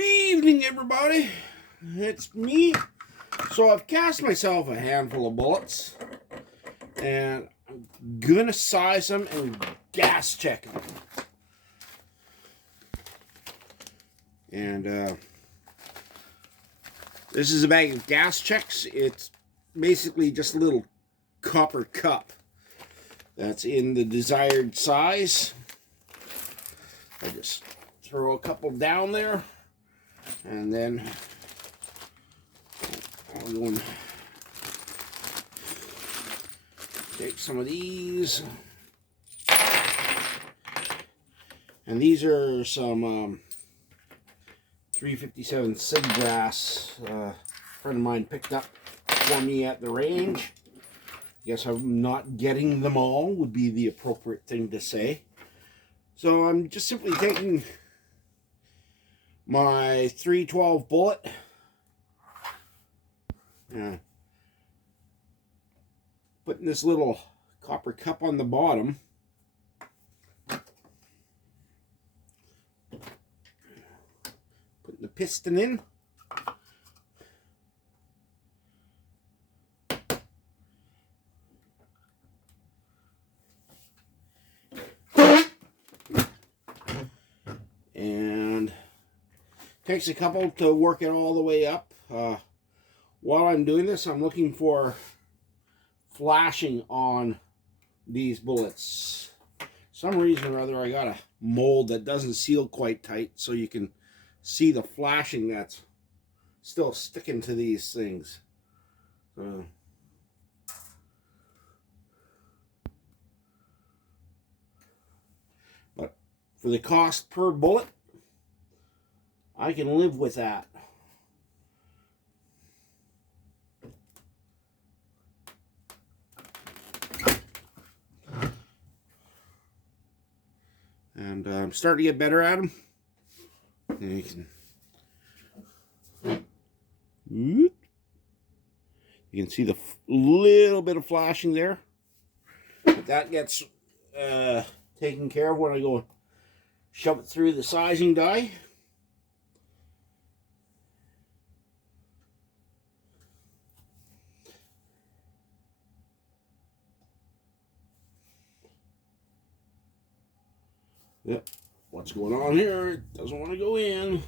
Good evening, everybody. It's me. So I've cast myself a handful of bullets, and I'm gonna size them and gas check them. And this is a bag of gas checks. It's basically just a little copper cup that's in the desired size. I just throw a couple down there, and then I'll go and take some of these. And these are some 357 Siggrass. A friend of mine picked up for me at the range. Guess I'm not getting them all would be the appropriate thing to say. So I'm just simply taking my 312 bullet, putting this little copper cup on the bottom, putting the piston in, and takes a couple to work it all the way up. While I'm doing this, I'm looking for flashing on these bullets. Some reason or other, I got a mold that doesn't seal quite tight, so you can see the flashing that's still sticking to these things. But for the cost per bullet, I can live with that. And I'm starting to get better at them. And you can see the little bit of flashing there. But that gets taken care of when I go shove it through the sizing die. Yep, what's going on here? It doesn't want to go in.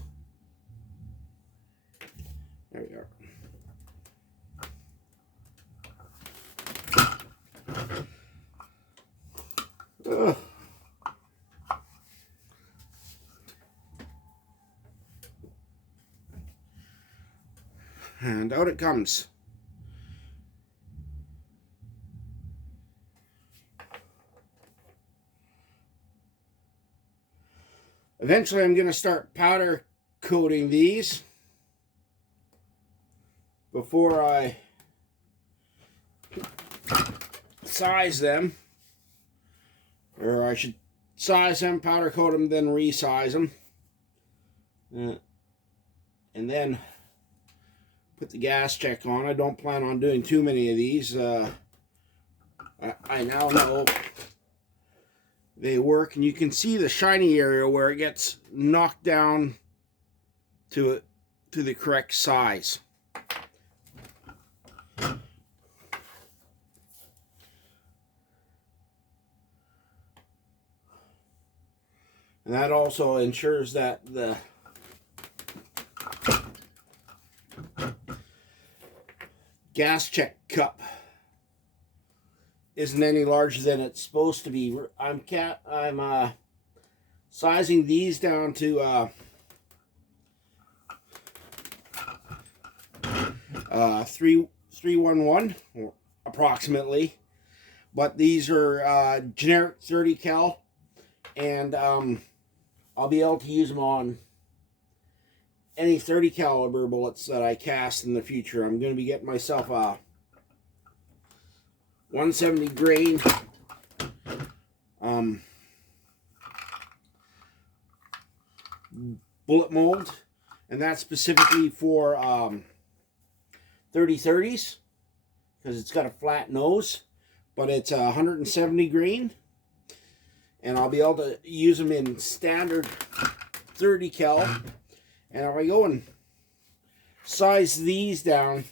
There we are. And out it comes. Eventually I'm going to start powder coating these before I size them. Or I should size them, powder coat them, then resize them. And then put the gas check on. I don't plan on doing too many of these. I now know they work, and you can see the shiny area where it gets knocked down to the correct size. And that also ensures that the gas check cup isn't any larger than it's supposed to be. I'm sizing these down to 311 or approximately, but these are generic 30 cal, and I'll be able to use them on any 30 caliber bullets that I cast in the future. I'm going to be getting myself a 170 grain bullet mold, and that's specifically for 30-30s because it's got a flat nose, but it's 170 grain, and I'll be able to use them in standard 30 cal And if I go and size these down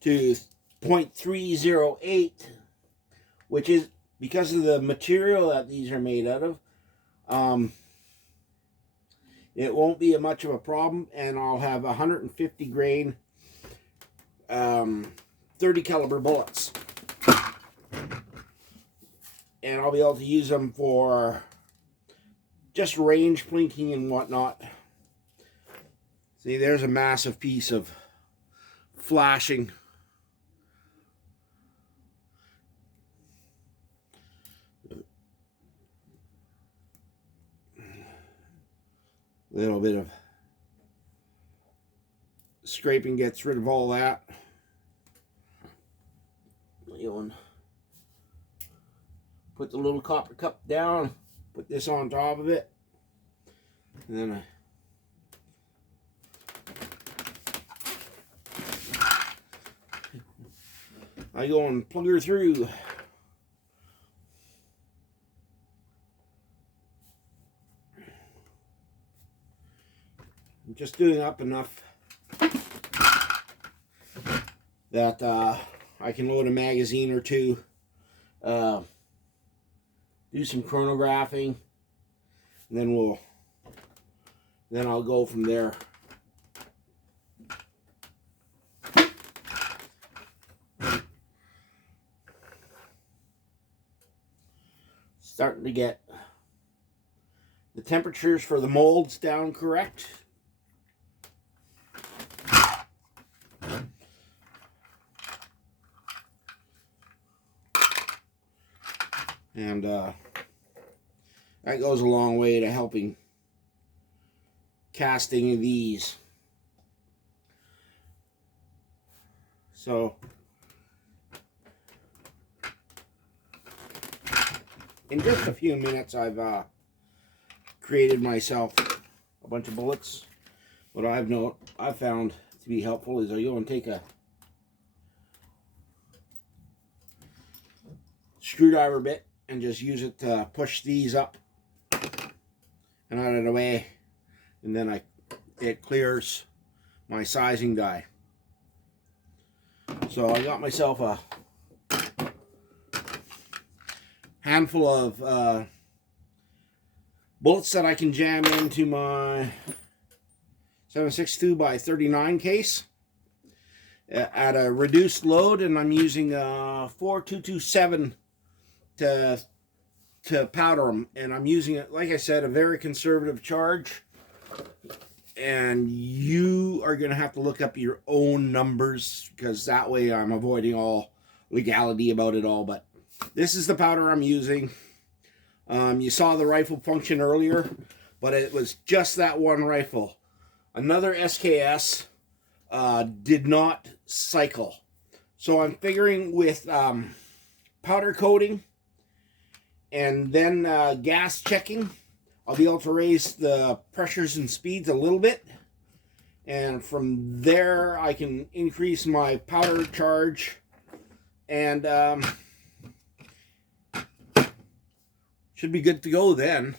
to 0.308, which is because of the material that these are made out of, it won't be much of a problem, and I'll have 150 grain 30 caliber bullets, and I'll be able to use them for just range plinking and whatnot. See, there's a massive piece of flashing. A little bit of scraping gets rid of all that. Put the little copper cup down, put this on top of it, and then I go and plug her through. I'm just doing up enough that I can load a magazine or two, do some chronographing, and then I'll go from there. Starting to get the temperatures for the molds down correct. And that goes a long way to helping casting these. So in just a few minutes, I've created myself a bunch of bullets. What I've found to be helpful is I go and take a screwdriver bit and just use it to push these up and out of the way, and then it clears my sizing die. So I got myself a handful of bullets that I can jam into my 7.62 by 39 case at a reduced load, and I'm using 4.227 to powder them, and I'm using it, like I said, a very conservative charge, and you are going to have to look up your own numbers, because that way I'm avoiding all legality about it all. But this is the powder I'm using. You saw the rifle function earlier, but it was just that one rifle. Another SKS did not cycle, so I'm figuring with powder coating and then gas checking, I'll be able to raise the pressures and speeds a little bit, and from there I can increase my powder charge, and should be good to go then.